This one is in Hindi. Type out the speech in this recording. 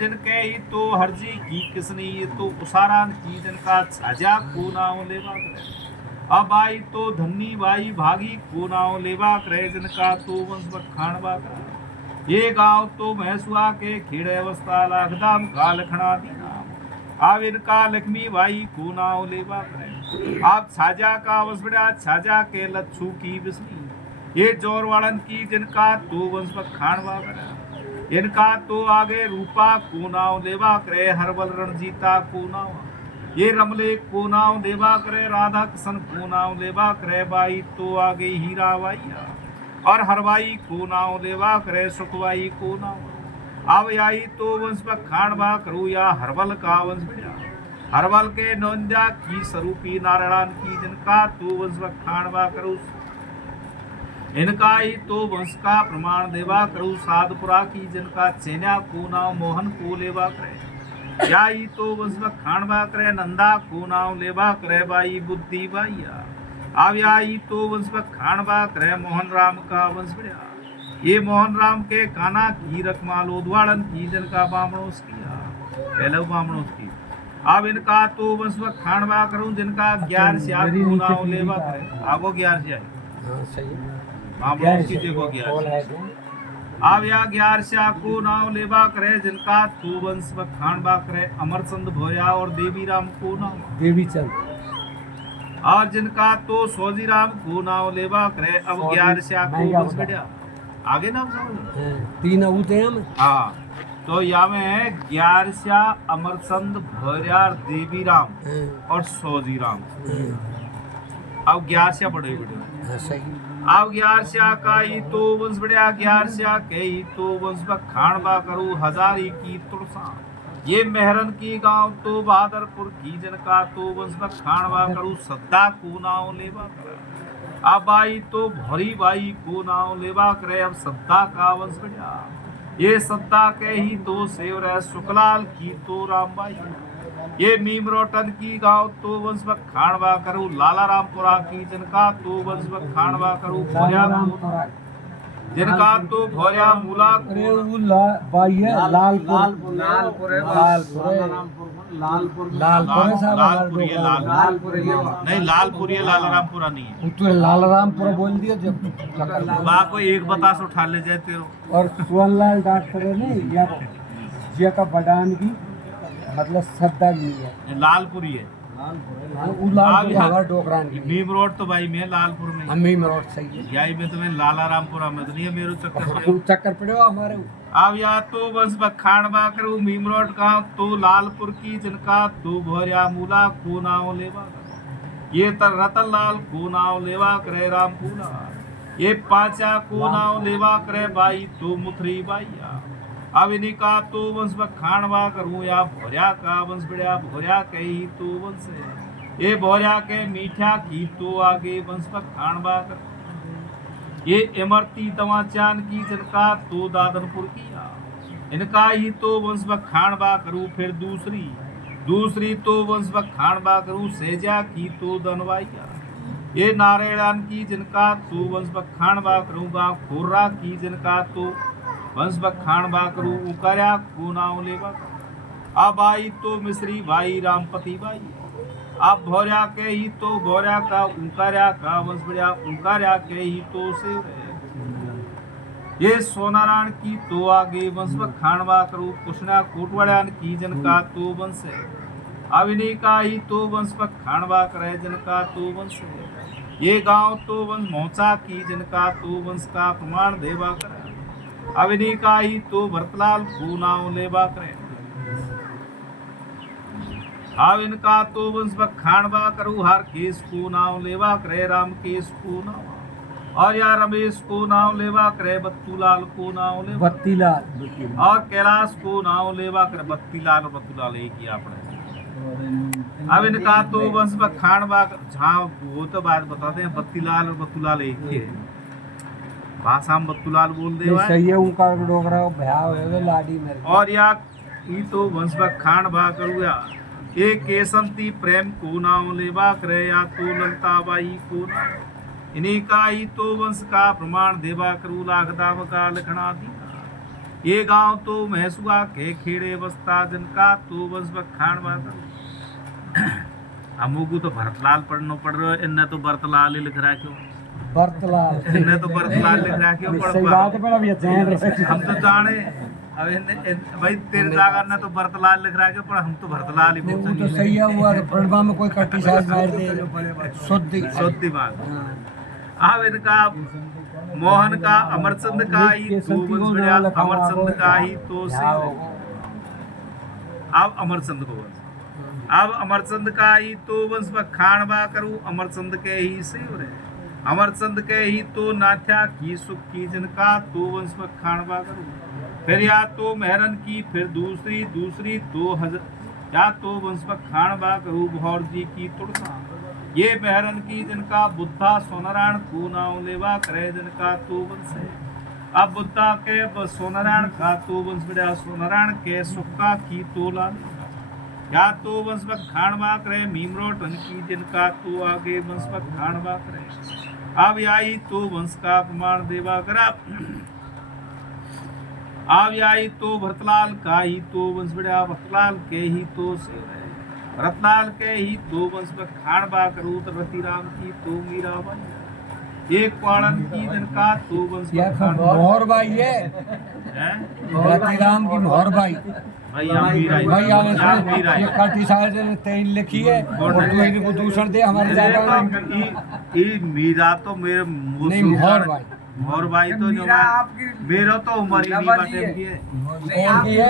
जिनके ही तो हरजी की किसनी तो उसारान की जिनका छाजा को नाव लेवा करे। अब आई तो धन्नी बाई भागी को नाव लेवा करे जिनका तो वंश बखानवा करा। ये गांव तो महसुआ के खेड़े अवस्था लाखदाम का लखना दीना। अब इनका लक्ष्मी बाई को नाव लेवा करे। आप छाजा का वंशबड़ा छाजा के लच्छू की बिस्मी ये जोरवाड़न की जिनका तो वंश बखानवा करा। इनका तो आगे रूपा को नाव देवा करे हरबल रणजीता को नाव ये रमले को नाव देवा करे राधा कृष्ण को नाव देवा करे बाई तो आगे हीरा बाईया और हरवाई को नाव देवा करे सुखवाई को नाव अब आई तो वंश बखान बा करू या हरबल का वंश बढ़िया हरबल के नौंजा की स्वरूपी नारायण की जिनका तो वंश बखान बा करू इनका ही तो वंश का प्रमाण देवा करू साधपुरा की जिनका चेन्या को नाव मोहन को लेवा करे या ही तो वंश खानवा करे नंदा को नाव लेवा करे बाई बुद्धि बाईया अब या ही तो वंश खानवा करे मोहन राम का वंश बढ़िया ये मोहन राम के काना की रकमाल उद्वाड़न की जिनका बामणोस किया पहले बामणोस की अब इनका तो वंश खानवा करूं जिनका 11 से को नाव लेवा करे आगो 11 से सही अब या 11 को नाव लेवा करे जिनका तू वंश खानवा करे अमरचंद भोया और देवी राम को नाव देवी चंद और जिनका तो सोजी राम को नाव लेवा करे अब 11 को वंश बढ़िया आगे नाम समझ तीन उते हम हाँ तो यहाँ में है 11 अमरचंद भोया देवी राम और सोजी राम अब 11 बड़े बड़े सही अब 11 का ही तो वंश बढ़िया 11 के ही तो वंश खानवा करू हजारी की तुड़सा ये मेहरन की गांव तो बहादुरपुर की जिनका तो वंश खानवा करू सद्दा को नाव लेवा करे अब आई तो भरी बाई को नाव लेवा करे अब सद्दा का वंश बढ़िया ये सद्दा के ही तो सेवर है सुखलाल की तो रामबाई ये मीम रोटन की गांव तो वंश खानवा करू लाला रामपुरा की जिनका तो वंश खानवा करू जिनका तो भोरिया मूला नहीं लालपुर लाला रामपुरा नहीं है तो लाला रामपुरा बोल दिया जब वहाँ कोई एक बतास उठा ले जाए तेरो और सुवनलाल डॉक्टर है या जिया का बडान की मतलब सद्दा नहीं है लालपुरी है मीम रोड तो भाई में लालपुर में मीम रोड सही है यही में तुम्हें लाला रामपुरा में तो नहीं है मेरे चक्कर पड़े हमारे अब या तो बस खानवा करूँ मीम रोड का तो लालपुर की जिनका तो भोरिया मूला को नाव लेवा ये तर रतन लाल को नाव लेवा करे रामपुरा ये पाचा को नाव लेवा करे बाई तो मुथरी बाईया अब इन्हीं का तो वंश खानवा करूं या भोरिया का वंश बढ़िया भोरिया के ही तो वंश है ये भोरिया के मीठा की तो आगे वंश खानवा कर ये इमरती दवाचान की जिनका तो दादनपुर किया इनका ही तो वंश खानवा करूं फिर दूसरी तो वंश खानवा करूं सेजा की तो दनवाइया ये नारायण की जिनका तो वंश खानवा करूंगा खोर्रा की जिनका तो वंश खानवा करू उकर्या को नाव लेवा अब आई तो मिश्री भाई रामपति भाई अब भोरिया के ही तो भोरिया का उकर्या का वंश बढ़िया उकर्या के ही तो से ये सोनारायण की तो आगे वंश खानवा करू कुशना कोटवाड़ियान की जिनका तो वंश है अब इन्हीं का ही तो वंश खानवा करे जिनका तो वंश है ये गांव तो वंश मोचा की जिनका तो वंश का प्रमाण देवा करे अब इन्हीं का ही तो भरतलाल को नाव लेवा करे अब इनका तो वंश खानवा करू हर केस को नाव लेवा करे राम केस को नाव और या रमेश को नाव लेवा करे बत्तूलाल को नाव लेवा बत्तीलाल और कैलाश को नाव लेवा करे बत्तीलाल और बत्तूलाल एक ही आपने अब इनका तो वंश खानवा जहाँ वो तो बात बताते हैं बत्तीलाल और बत्तूलाल एक ही है भाषा में बत्तूलाल बोल दे सही है उनका डोगरा भया होवे लाडी में और या ई तो वंश खानवा करूया एक केसंती प्रेम को नाव लेवा करे या तो ललता बाई को इन्हीं का ही तो वंश का प्रमाण देवा करू लाखदाव का लखना दी ये गांव तो महसुआ के खेड़े बसता जिनका तो बस बखान बात हमू को तो भरतलाल पढ़ना पड़ रहा है, इन्हें तो भरतलाल ही लिख रहा है क्यों, बर्तलाल इन्हें तो भरतलाल लिख रहा है क्यों सही बात है, पर अब ये जान रहे हम तो जाने अब भाई तेरे जागर ने तो भरतलाल लिख रहा है क्यों, पर हम तो भरतलाल ही वो बोलते तो सही है, वो प्रणवा में कोई कट्टी साज मार दे शुद्ध सौती बात। अब इनका मोहन का अमरचंद का ही तो बंस बढ़िया, अमरचंद का ही तो से अब अमरचंद को बंस, अब अमरचंद का ही तो वंश खान बा करूं, अमरचंद के ही से हो रहे, अमरचंद के ही तो नाथ्या की सुख की जिनका तो वंश खान बा करूं, फिर या तो मेहरन की फिर दूसरी दूसरी तो या तो वंश खान बा करूं भौर जी की तुड़सा, ये मेहरन की जिनका बुद्धा सोनारायण को नाव लेवा करे जिनका तो वंश है। अब बुद्धा के सोनारायण का तो वंश बढ़िया, सोनारायण के सुख का की तो लाल, या तो वंश खान बाक रहे मीमरो टन की जिनका तो आगे वंश खान बाक रहे, अब आई तो वंश का प्रमाण देवा करा, अब आई तो भरतलाल का ही तो वंश बढ़िया, भरतलाल के ही तो से भरतलाल के ही तो वंश खान बाक रूत रतिराम की तो मीरा बाई, एक पाड़न की जिनका तो वंश मोहर भाई है रतिराम की मोहर भाई भाई मीरा भाई ये कट्टी साज तेल लिखी है और तू इनको दूसर दे हमारे जाएगा ये मीरा तो मेरे नहीं मोहर भाई मोहर भाई तो जो मेरा तो उम्र ही नहीं बातें की है। और की है